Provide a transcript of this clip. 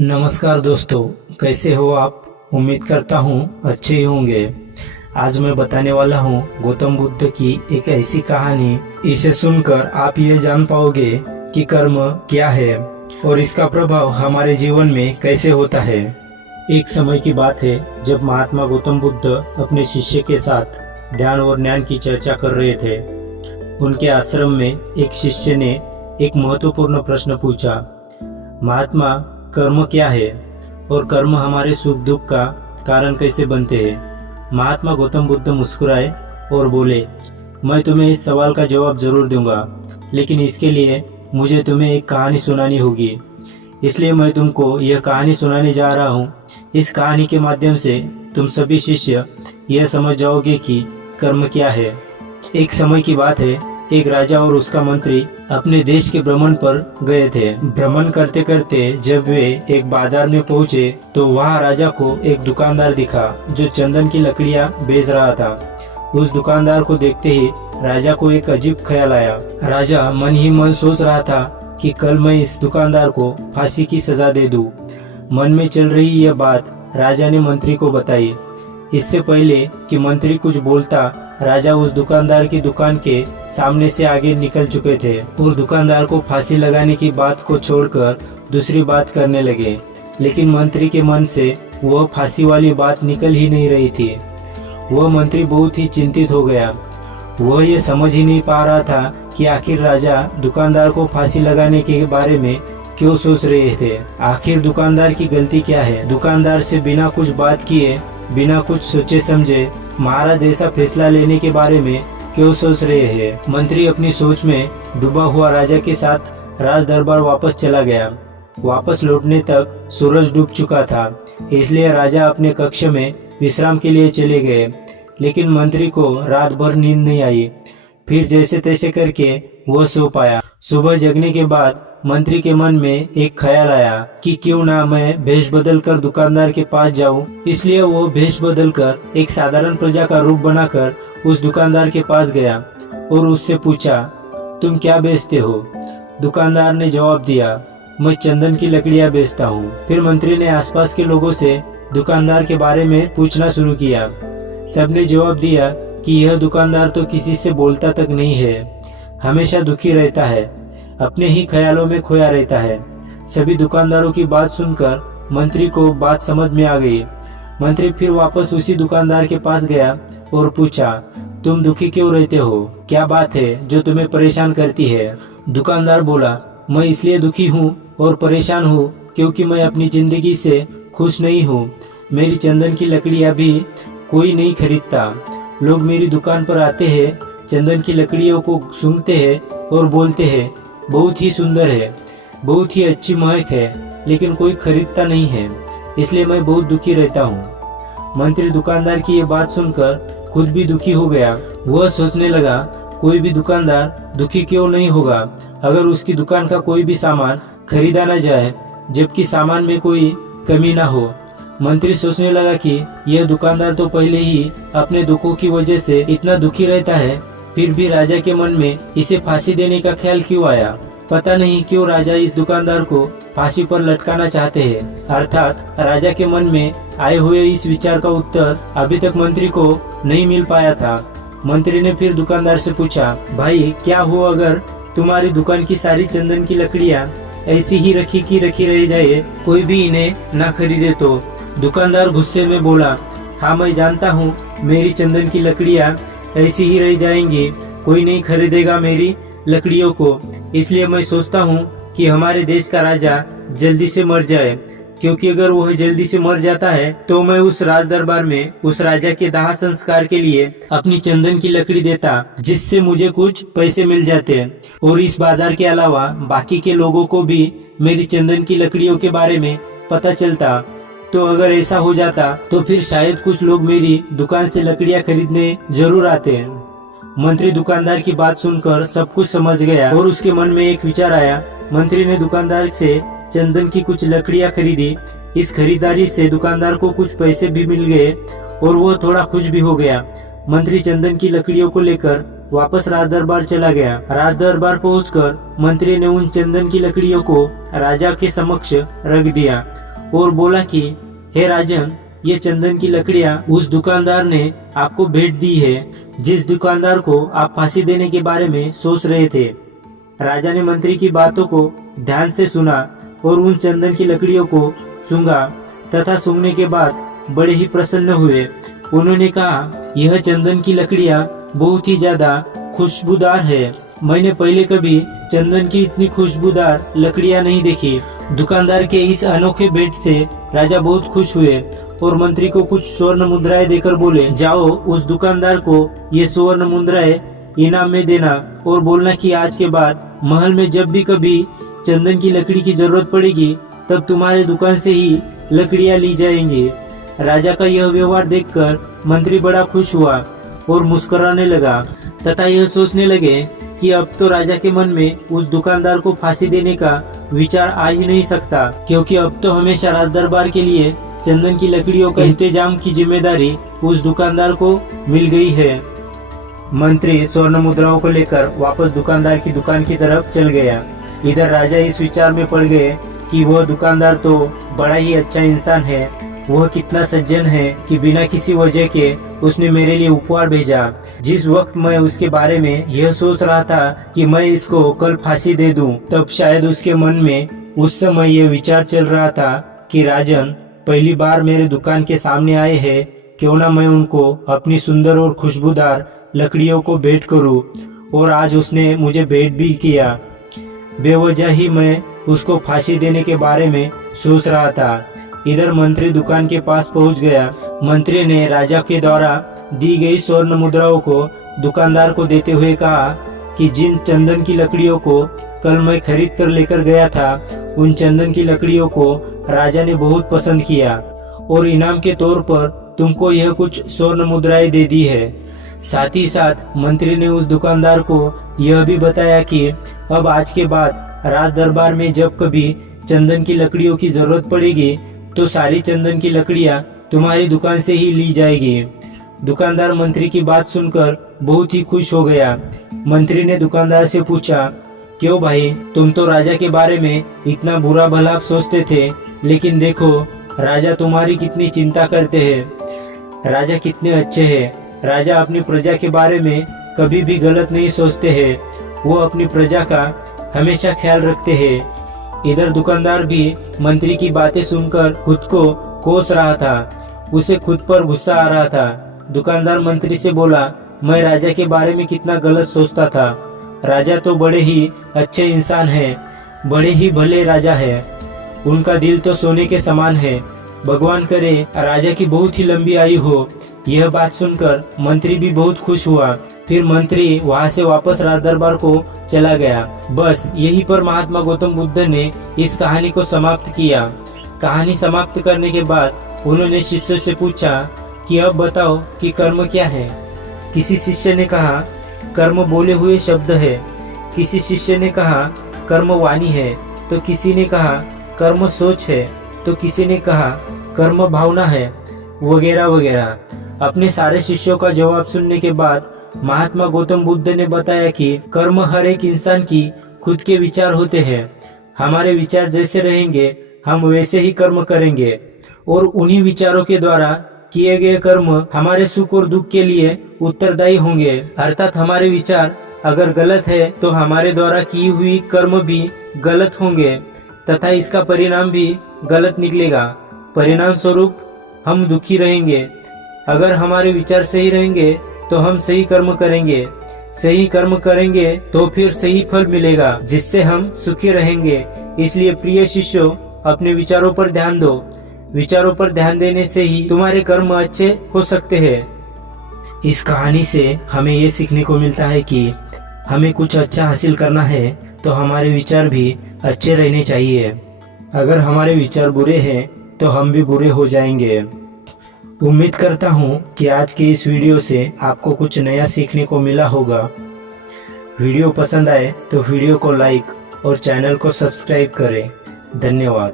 नमस्कार दोस्तों, कैसे हो आप। उम्मीद करता हूँ अच्छे ही होंगे। आज मैं बताने वाला हूँ गौतम बुद्ध की एक ऐसी कहानी। इसे सुनकर आप ये जान पाओगे कि कर्म क्या है और इसका प्रभाव हमारे जीवन में कैसे होता है। एक समय की बात है जब महात्मा गौतम बुद्ध अपने शिष्य के साथ ध्यान और ज्ञान की चर्चा कर रहे थे। उनके आश्रम में एक शिष्य ने एक महत्वपूर्ण प्रश्न पूछा, महात्मा, कर्म क्या है और कर्म हमारे सुख दुख का कारण कैसे बनते हैं। महात्मा गौतम बुद्ध मुस्कुराए और बोले, मैं तुम्हें इस सवाल का जवाब जरूर दूंगा, लेकिन इसके लिए मुझे तुम्हें एक कहानी सुनानी होगी। इसलिए मैं तुमको यह कहानी सुनाने जा रहा हूँ। इस कहानी के माध्यम से तुम सभी शिष्य यह समझ जाओगे कि कर्म क्या है। एक समय की बात है, एक राजा और उसका मंत्री अपने देश के भ्रमण पर गए थे। भ्रमण करते करते जब वे एक बाजार में पहुंचे तो वहां राजा को एक दुकानदार दिखा जो चंदन की लकड़ियां बेच रहा था। उस दुकानदार को देखते ही राजा को एक अजीब ख्याल आया। राजा मन ही मन सोच रहा था कि कल मैं इस दुकानदार को फांसी की सजा दे दूं। मन में चल रही यह बात राजा ने मंत्री को बताई। इससे पहले कि मंत्री कुछ बोलता, राजा उस दुकानदार की दुकान के सामने से आगे निकल चुके थे और दुकानदार को फांसी लगाने की बात को छोड़कर दूसरी बात करने लगे। लेकिन मंत्री के मन से वह फांसी वाली बात निकल ही नहीं रही थी। वह मंत्री बहुत ही चिंतित हो गया। वह ये समझ ही नहीं पा रहा था कि आखिर राजा दुकानदार को फांसी लगाने के बारे में क्यों सोच रहे थे। आखिर दुकानदार की गलती क्या है। दुकानदार से बिना कुछ बात किए, बिना कुछ सोचे समझे महाराज ऐसा फैसला लेने के बारे में क्यों सोच रहे हैं। मंत्री अपनी सोच में डूबा हुआ राजा के साथ राज दरबार वापस चला गया। वापस लौटने तक सूरज डूब चुका था, इसलिए राजा अपने कक्ष में विश्राम के लिए चले गए। लेकिन मंत्री को रात भर नींद नहीं आई। फिर जैसे तैसे करके वह सो पाया। सुबह जगने के बाद मंत्री के मन में एक ख्याल आया कि क्यों ना मैं भेष बदल कर दुकानदार के पास जाऊं। इसलिए वो भेष बदल कर एक साधारण प्रजा का रूप बनाकर उस दुकानदार के पास गया और उससे पूछा, तुम क्या बेचते हो। दुकानदार ने जवाब दिया, मैं चंदन की लकड़ियां बेचता हूँ। फिर मंत्री ने आसपास के लोगों से दुकानदार के बारे में पूछना शुरू किया। सबने जवाब दिया कि यह दुकानदार तो किसी से बोलता तक नहीं है, हमेशा दुखी रहता है, अपने ही ख्यालों में खोया रहता है। सभी दुकानदारों की बात सुनकर मंत्री को बात समझ में आ गई। मंत्री फिर वापस उसी दुकानदार के पास गया और पूछा, तुम दुखी क्यों रहते हो, क्या बात है जो तुम्हें परेशान करती है। दुकानदार बोला, मैं इसलिए दुखी हूँ और परेशान हूँ क्योंकि मैं अपनी जिंदगी से खुश नहीं हूँ। मेरी चंदन की लकड़ियाँ भी कोई नहीं खरीदता। लोग मेरी दुकान पर आते हैं, चंदन की लकड़ियों को सूंघते हैं और बोलते हैं, बहुत ही सुंदर है, बहुत ही अच्छी महक है, लेकिन कोई खरीदता नहीं है। इसलिए मैं बहुत दुखी रहता हूँ। मंत्री दुकानदार की ये बात सुनकर खुद भी दुखी हो गया। वह सोचने लगा, कोई भी दुकानदार दुखी क्यों नहीं होगा अगर उसकी दुकान का कोई भी सामान खरीदा न जाए, जबकि सामान में कोई कमी न हो। मंत्री सोचने लगा कि यह दुकानदार तो पहले ही अपने दुखों की वजह से इतना दुखी रहता है, फिर भी राजा के मन में इसे फांसी देने का ख्याल क्यों आया। पता नहीं क्यों राजा इस दुकानदार को फांसी पर लटकाना चाहते हैं। अर्थात राजा के मन में आए हुए इस विचार का उत्तर अभी तक मंत्री को नहीं मिल पाया था। मंत्री ने फिर दुकानदार से पूछा, भाई क्या हो अगर तुम्हारी दुकान की सारी चंदन की लकड़ियाँ ऐसी ही रखी रह जाए, कोई भी इन्हें न खरीदे तो। दुकानदार गुस्से में बोला, हाँ मैं जानता हूँ मेरी चंदन की लकड़ियाँ ऐसी ही रह जाएंगी, कोई नहीं खरीदेगा मेरी लकड़ियों को। इसलिए मैं सोचता हूँ कि हमारे देश का राजा जल्दी से मर जाए, क्योंकि अगर वह जल्दी से मर जाता है तो मैं उस राज दरबार में उस राजा के दाह संस्कार के लिए अपनी चंदन की लकड़ी देता, जिससे मुझे कुछ पैसे मिल जाते और इस बाजार के अलावा बाकी के लोगों को भी मेरी चंदन की लकड़ियों के बारे में पता चलता। तो अगर ऐसा हो जाता तो फिर शायद कुछ लोग मेरी दुकान से लकड़ियां खरीदने जरूर आते हैं। मंत्री दुकानदार की बात सुनकर सब कुछ समझ गया और उसके मन में एक विचार आया। मंत्री ने दुकानदार से चंदन की कुछ लकड़ियां खरीदी। इस खरीदारी से दुकानदार को कुछ पैसे भी मिल गए और वह थोड़ा खुश भी हो गया। मंत्री चंदन की लकड़ियों को लेकर वापस राज दरबार चला गया। राज दरबार पहुंचकर मंत्री ने उन चंदन की लकड़ियों को राजा के समक्ष रख दिया और बोला कि हे राजन, ये चंदन की लकड़ियां उस दुकानदार ने आपको भेंट दी है जिस दुकानदार को आप फांसी देने के बारे में सोच रहे थे। राजा ने मंत्री की बातों को ध्यान से सुना और उन चंदन की लकड़ियों को सूंघा तथा सूंघने के बाद बड़े ही प्रसन्न हुए। उन्होंने कहा, यह चंदन की लकड़ियां बहुत ही ज्यादा खुशबूदार है। मैंने पहले कभी चंदन की इतनी खुशबूदार लकड़ियां नहीं देखी। दुकानदार के इस अनोखे भेंट से राजा बहुत खुश हुए और मंत्री को कुछ स्वर्ण मुद्राएं देकर बोले, जाओ उस दुकानदार को ये स्वर्ण मुद्राएं इनाम में देना और बोलना कि आज के बाद महल में जब भी कभी चंदन की लकड़ी की जरूरत पड़ेगी तब तुम्हारे दुकान से ही लकड़ियां ली जाएंगी। राजा का यह व्यवहार देखकर मंत्री बड़ा खुश हुआ और मुस्कुराने लगा तथा यह सोचने लगे कि अब तो राजा के मन में उस दुकानदार को फांसी देने का विचार आ ही नहीं सकता, क्योंकि अब तो हमेशा राज दरबार के लिए चंदन की लकड़ियों का इंतजाम की जिम्मेदारी उस दुकानदार को मिल गई है। मंत्री स्वर्ण मुद्राओं को लेकर वापस दुकानदार की दुकान की तरफ चल गया। इधर राजा इस विचार में पड़ गए कि वह दुकानदार तो बड़ा ही अच्छा इंसान है, वह कितना सज्जन है कि बिना किसी वजह के उसने मेरे लिए उपहार भेजा। जिस वक्त मैं उसके बारे में यह सोच रहा था कि मैं इसको कल फांसी दे दूं, तब शायद उसके मन में उस समय यह विचार चल रहा था कि राजन पहली बार मेरे दुकान के सामने आए हैं, क्यों ना मैं उनको अपनी सुंदर और खुशबूदार लकड़ियों को भेंट करूं। और आज उसने मुझे भेंट भी किया। बेवजह ही मैं उसको फांसी देने के बारे में सोच रहा था। इधर मंत्री दुकान के पास पहुंच गया। मंत्री ने राजा के द्वारा दी गई स्वर्ण मुद्राओं को दुकानदार को देते हुए कहा कि जिन चंदन की लकड़ियों को कल मैं खरीद कर लेकर गया था, उन चंदन की लकड़ियों को राजा ने बहुत पसंद किया और इनाम के तौर पर तुमको यह कुछ स्वर्ण मुद्राएं दे दी है। साथ ही साथ मंत्री ने उस दुकानदार को यह भी बताया कि अब आज के बाद राज दरबार में जब कभी चंदन की लकड़ियों की जरूरत पड़ेगी तो सारी चंदन की लकड़ियां तुम्हारी दुकान से ही ली जाएगी। दुकानदार मंत्री की बात सुनकर बहुत ही खुश हो गया। मंत्री ने दुकानदार से पूछा, क्यों भाई, तुम तो राजा के बारे में इतना बुरा भला सोचते थे, लेकिन देखो राजा तुम्हारी कितनी चिंता करते हैं। राजा कितने अच्छे हैं। राजा अपनी प्रजा के बारे में कभी भी गलत नहीं सोचते हैं, वो अपनी प्रजा का हमेशा ख्याल रखते हैं। इधर दुकानदार भी मंत्री की बातें सुनकर खुद को कोस रहा था। उसे खुद पर गुस्सा आ रहा था। दुकानदार मंत्री से बोला, मैं राजा के बारे में कितना गलत सोचता था। राजा तो बड़े ही अच्छे इंसान हैं, बड़े ही भले राजा है। उनका दिल तो सोने के समान है। भगवान करे राजा की बहुत ही लंबी आयु हो। यह बात सुनकर मंत्री भी बहुत खुश हुआ। फिर मंत्री वहां से वापस राज दरबार को चला गया। बस यहीं पर महात्मा गौतम बुद्ध ने इस कहानी को समाप्त किया। कहानी समाप्त करने के बाद उन्होंने शिष्यों से पूछा कि अब बताओ कि कर्म क्या है। किसी शिष्य ने कहा, कर्म बोले हुए शब्द है। किसी शिष्य ने कहा, कर्म वाणी है। तो किसी ने कहा, कर्म सोच है। तो किसी ने कहा, कर्म भावना है, वगैरह वगैरह। अपने सारे शिष्यों का जवाब सुनने के बाद महात्मा गौतम बुद्ध ने बताया कि कर्म हर एक इंसान की खुद के विचार होते हैं। हमारे विचार जैसे रहेंगे हम वैसे ही कर्म करेंगे और उन्हीं विचारों के द्वारा किए गए कर्म हमारे सुख और दुख के लिए उत्तरदायी होंगे। अर्थात हमारे विचार अगर गलत है तो हमारे द्वारा की हुई कर्म भी गलत होंगे तथा इसका परिणाम भी गलत निकलेगा। परिणाम स्वरूप हम दुखी रहेंगे। अगर हमारे विचार सही रहेंगे तो हम सही कर्म करेंगे। सही कर्म करेंगे तो फिर सही फल मिलेगा, जिससे हम सुखी रहेंगे। इसलिए प्रिय शिष्यों, अपने विचारों पर ध्यान दो। विचारों पर ध्यान देने से ही तुम्हारे कर्म अच्छे हो सकते हैं। इस कहानी से हमें ये सीखने को मिलता है कि हमें कुछ अच्छा हासिल करना है तो हमारे विचार भी अच्छे रहने चाहिए। अगर हमारे विचार बुरे हैं तो हम भी बुरे हो जाएंगे। उम्मीद करता हूँ कि आज के इस वीडियो से आपको कुछ नया सीखने को मिला होगा। वीडियो पसंद आए तो वीडियो को लाइक और चैनल को सब्सक्राइब करें। धन्यवाद।